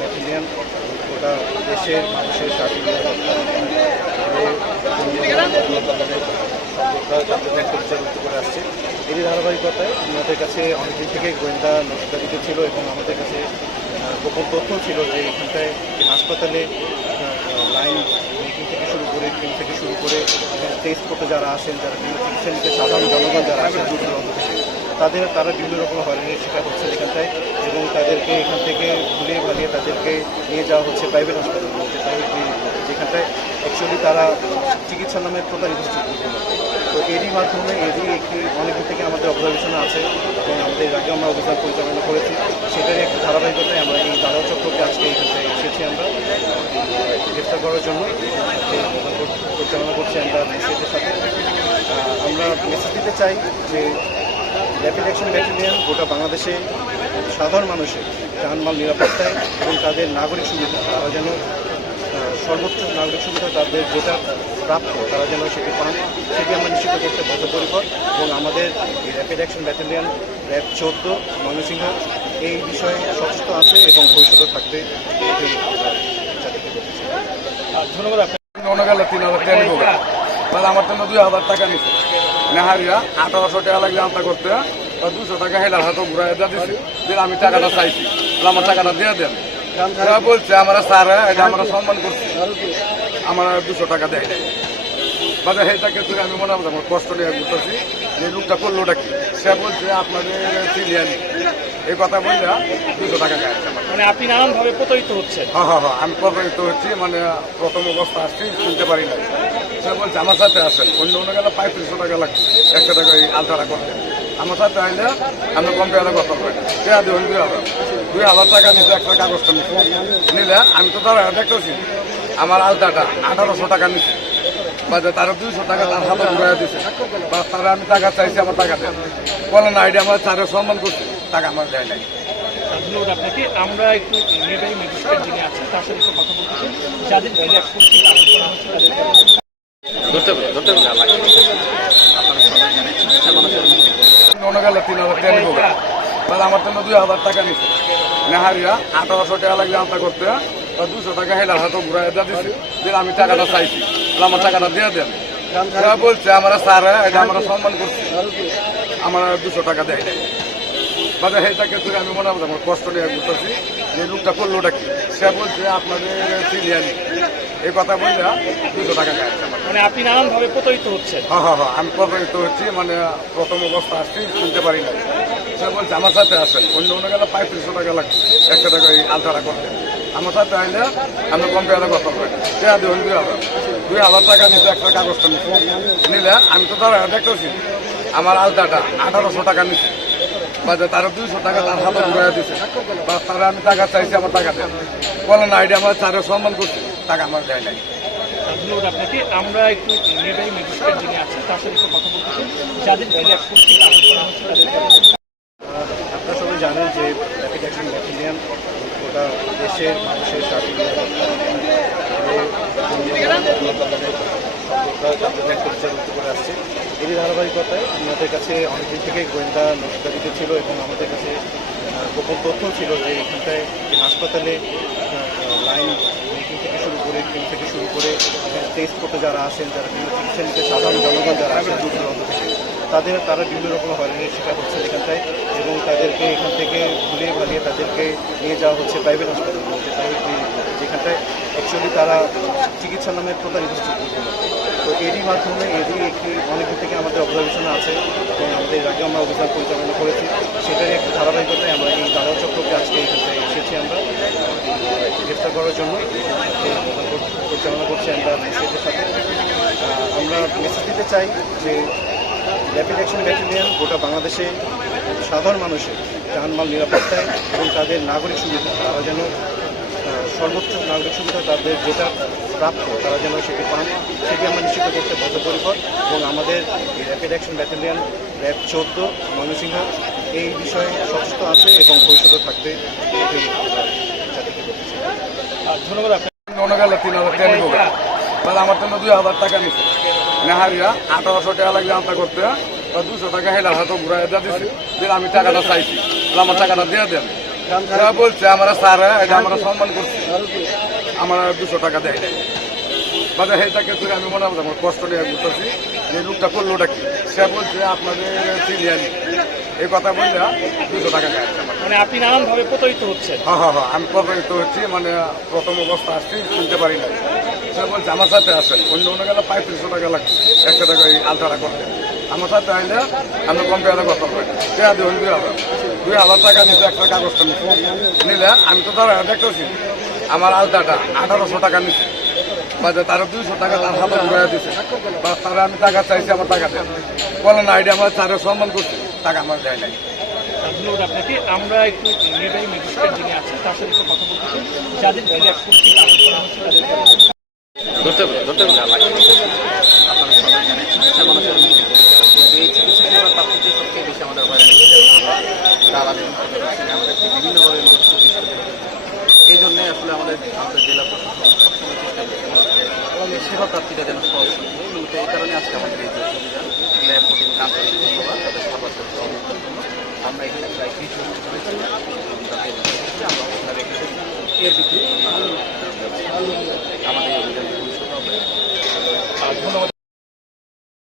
Battalion গোটা দেশের মানুষের পরিচালিত করে আসছে। এরই ধারাবাহিকতায় আমাদের কাছে অনেকদিন থেকে গোয়েন্দা নজরদারিতে ছিল এবং আমাদের কাছে গোপন তথ্য ছিল যে এখানটায় হাসপাতালে লাইন মেকিং থেকে শুরু করে, ক্রিম থেকে শুরু করে টেস্ট করতে যারা আসেন, যারা সাধারণ জনগণ যারা আসেন দূর থেকে তাদের তারা বিভিন্ন রকম হয়রানির শিকার হচ্ছে এখানটায় এবং তাদেরকে এখান থেকে ভুলিয়ে ভালিয়ে তাদেরকে নিয়ে যাওয়া হচ্ছে প্রাইভেট হাসপাতালগুলোতে যেখানটায় অ্যাকচুয়ালি তারা চিকিৎসার নামে প্রতারিত হচ্ছে। তো এরই মাধ্যমে এরই একটি অনেকদিন থেকে আমাদের অবজারভেশনে আছে এবং আমাদের আগে আমরা অভিযান পরিচালনা করেছি। সেটারই একটা ধারাবাহিকতায় আমরা এই দালাল চক্রকে আজকে এখানটায় এসেছি আমরা। গ্রেফতার করার জন্য পরিচালনা করছি আমরা সাথে আমরা মেসেজ দিতে চাই যে র্যাপিড অ্যাকশন ব্যাটালিয়ান গোটা বাংলাদেশে সাধারণ মানুষের যানমাল নিরাপত্তায় এবং তাদের নাগরিক সুবিধা তারা যেন সর্বোচ্চ নাগরিক সুবিধা তাদের যেটা প্রাপ্য তারা যেন সেটি পান সেটি আমরা নিশ্চিত করতে বদ্ধপরিকর এবং আমাদের এই র্যাপিড অ্যাকশন ব্যাটালিয়ান র্যাব চোদ্দ ময়মনসিংহ এই বিষয়ে সচেতন আছে এবং ভবিষ্যতে থাকবে। ধন্যবাদ আপনাকে। তাহলে আমার জন্য দুই হাজার টাকা নিচ্ছে নেহারিয়া আঠারোশো টাকা লাগলে আমটা করতে দুশো টাকা হেলার হাতে ঘুরাই দিয়ে দিচ্ছি দিয়ে আমি টাকাটা চাইছি। তাহলে আমার টাকাটা দিয়ে দেন। বলছে আমরা স্যার, এটা আমরা সম্মান করছি। আমার দুশো টাকা দেয় বাজার সেইটাকে আমি মনে আমার কষ্ট নিয়ে ঘুরতেছি। যে লোকটা করল ওটা কি? সে বলছে আপনাদের চিনিয়ানি এই কথা বললে দুশো টাকা গায়ে মানে আপনি নানানভাবে প্রতারিত হচ্ছেন। হ্যাঁ হ্যাঁ হ্যাঁ আমি প্রভাবিত হচ্ছি মানে প্রথম অবস্থা আসছি শুনতে পারি না সে বলছে আমার সাথে আসেন। অন্য অন্য গেলে পঁয়ত্রিশশো টাকা লাগবে একশো টাকা এই আলট্রাটা করতে। আমার সাথে আইলে আমি কম্পিউটার কথা বলি। কে দেখুন দুই হাজার দুই হাজার টাকা নিতে একটা কাগজটা নিচ্ছে নিলে আমি তো তারা দেখতেছি আমার আলট্রাটা আঠারোশো টাকা নিচ্ছে বাজে তারা দুইশো টাকা তার হাতে ঘুরাই দিচ্ছে বা তারা আমি টাকা চাইছি আমার টাকা দেন। বলেন না আইডিয়া আমার তারা সম্মান করছি। টাকা আমার দেয় নাই। ধন্যবাদ আপনাকে। আমরা একটু নির্বাহী ম্যাজিস্ট্রেট যিনি আছেন তার সাথে একটু কথা বলতে চাই। যাদের রিল্যাক্স করছি আটক করা হচ্ছে তাদেরকে ধরতে হবে ধরতে হবে আপনারা সবাই জানেন চিকিৎসা মানুষের মুক্তি অন্য গেলে তিন হাজার টাকা নিবো। তাহলে আমার জন্য দুই হাজার টাকা নিচ্ছে নেহারিয়া আঠারোশো টাকা লাগলে আমটা করতে। দুশো টাকা হেলার হাতে ঘুরাই দিয়ে আমি টাকাটা চাইছি। আমার টাকাটা দিয়ে দেন। বলছে আমরা স্যার এটা আমরা সম্মান করছি। আমার দুশো টাকা দেয় বাজার আমি মনে আমার কষ্ট নিয়ে ঘুরতেছি। যে লোকটা করল ওটা কি? সে বলছে আপনাদের এই কথা বললে দুশো টাকা গায়ে মানে আপনি নানানভাবে প্রতারিত হচ্ছেন। হ্যাঁ হ্যাঁ হ্যাঁ আমি হচ্ছি মানে প্রথম অবস্থা আসছি শুনতে পারি না সে বলছে আমার সাথে আসেন। অন্য অন্য গেলে পঁয়ত্রিশশো টাকা লাগবে। একশো টাকা এই আলট্রাটা করতে। আমার সাথে আইলে আমি কম্পিউটার কথা বলি কে দেখুন দুই হাজার দুই হাজার টাকা নিচ্ছে একটা কাগজটা নিচ্ছে নিলে আমি তো তারা দেখতেছি আমার আলট্রাটা আঠারোশো টাকা নিচ্ছে বাজে তারা দুইশো টাকা তার হাতে ঘুরাই দিচ্ছে বা তারা আমি টাকা চাইছি আমার টাকা দেন। বলেন না আইডিয়া আমার তারা সম্মান করছি টাকা আমার দেয় নাই। আপনাকে। আমরা একটু নির্বাহী ম্যাজিস্ট্রেট যিনি আছেন তার সাথে একটু কথা বলতে যাদের রিল্যাক্স করছি আটক করা হচ্ছে তাদেরকে আপনারা সবাই জানেন যে র্যাপিড অ্যাকশন ব্যাটালিয়ান গোটা দেশের মানুষের স্বাধীন করে আসছে। এরই ধারাবাহিকতায় আমাদের কাছে অনেকদিন থেকে গোয়েন্দা নজরদারিতে ছিল এবং আমাদের কাছে গোপন তথ্য ছিল যে এখানটায় হাসপাতালে লাইন মেকিং থেকে শুরু করে, ক্রিম থেকে শুরু করে টেস্ট করতে যারা আসেন যারা চিকিৎসা নিতে সাধারণ জনগণ যারা আসেন দূর দূরান্ত থেকে তাদের তারা বিভিন্ন রকম হয়রানির শিকার হচ্ছে এখানটায় এবং তাদেরকে এখান থেকে ভুলিয়ে ভালিয়ে তাদেরকে নিয়ে যাওয়া হচ্ছে প্রাইভেট হাসপাতালগুলোতে যেখানটায় অ্যাকচুয়ালি তারা চিকিৎসা নামে প্রতারিত তো এরই মাধ্যমে এরই একটি অনেকদিন থেকে আমাদের অবজারভেশনে আছে এবং আমাদের আগে আমরা অভিযান পরিচালনা করেছি। সেটারই একটা ধারাবাহিকতায় আমরা এই দালাল চক্রকে আজকে এখানটায় এসেছি আমরা। গ্রেফতার করার জন্য পরিচালনা করছি আমরা মেসেজের সাথে। আমরা মেসেজ দিতে চাই যে র্যাপিড অ্যাকশন ব্যাটালিয়ান গোটা বাংলাদেশে সাধারণ মানুষের যানমাল নিরাপত্তায় এবং তাদের নাগরিক সুবিধা, তারা যেন সর্বোচ্চ নাগরিক সুবিধা তাদের যেটা প্রাপ্য, তারা যেন সেটি পান, সেটি আমরা নিশ্চিত করতে বদ্ধপরিকর। এবং আমাদের র্যাপিড অ্যাকশন ব্যাটালিয়ান র্যাব চোদ্দ, ময়মনসিংহ, এই বিষয়ে সচেতন আছে এবং ভবিষ্যতে চাই। ধন্যবাদ গেলে তিন হাজার টাকা তাহলে আমার টাকা নিচ্ছে নেহারিয়া আঠারোশো টাকা লাগলে আমটা করতে। দুশো টাকা হেলার হাতে ঘুরাই দিয়ে দিছি। দিয়ে আমি টাকাটা চাইছি। আমার টাকাটা দিয়ে দেন। যারা বলছে আমরা স্যার এটা আমরা সম্মান করছি। আমরা দুশো টাকা দেয় বাজে সেইটাকে তুই আমি মনে হয় আমার কষ্ট নিয়ে বুঝতেছি যে লোকটা করলোটা কি? সে বলছে আপনাদের সিরিয়ালি। এই কথা বললে দুশো টাকা দেয়। মানে আপনি নানানভাবে প্রতারিত হচ্ছেন। হ্যাঁ হ্যাঁ হ্যাঁ আমি প্রতারিত হচ্ছি। মানে প্রথম অবস্থা আসছি শুনতে পারি না সে বলছে, আমার সাথে আসেন। অন্য অন্য গেলে পঁয়ত্রিশশো টাকা লাগবে, একশো টাকা এই আলতারা করতে। আমার সাথে আইলে আমি কম্পিউটার কথা বলি দেওয়া দিবেন দুই হাজার। দুই হাজার টাকা নিতে একটা কাগজটা নিচ্ছে নিলে আমি তো তারা দেখতেছি, আমার আলতাটা আঠারোশো টাকা নিচ্ছে বাজে তারা দুইশো টাকা তার হাতে ঘুরাই দিচ্ছে বা তারা আমি টাকা চাইছি আমার টাকা দেন বলো, না আইডিয়া আমার তারা সম্মান করছি, টাকা আমার দেয় নাই। আমরা একটু যাদের ধরতে হবে ধরতে হবে মুক্তি এই চিকিৎসা সেবার প্রাপ্তিতে বেশি আমাদের হয়রানি দালালি আমাদেরকে বিভিন্নভাবে মানুষ প্রতিষ্ঠিত এই জন্য আসলে আমাদের আমাদের জেলা প্রশাসন সবসময় চেষ্টা করছে সেবা আজকে আমাদের এই আমরা এখানে প্রায় আমাদের এই অভিযান ভবিষ্যতে ধন্যবাদ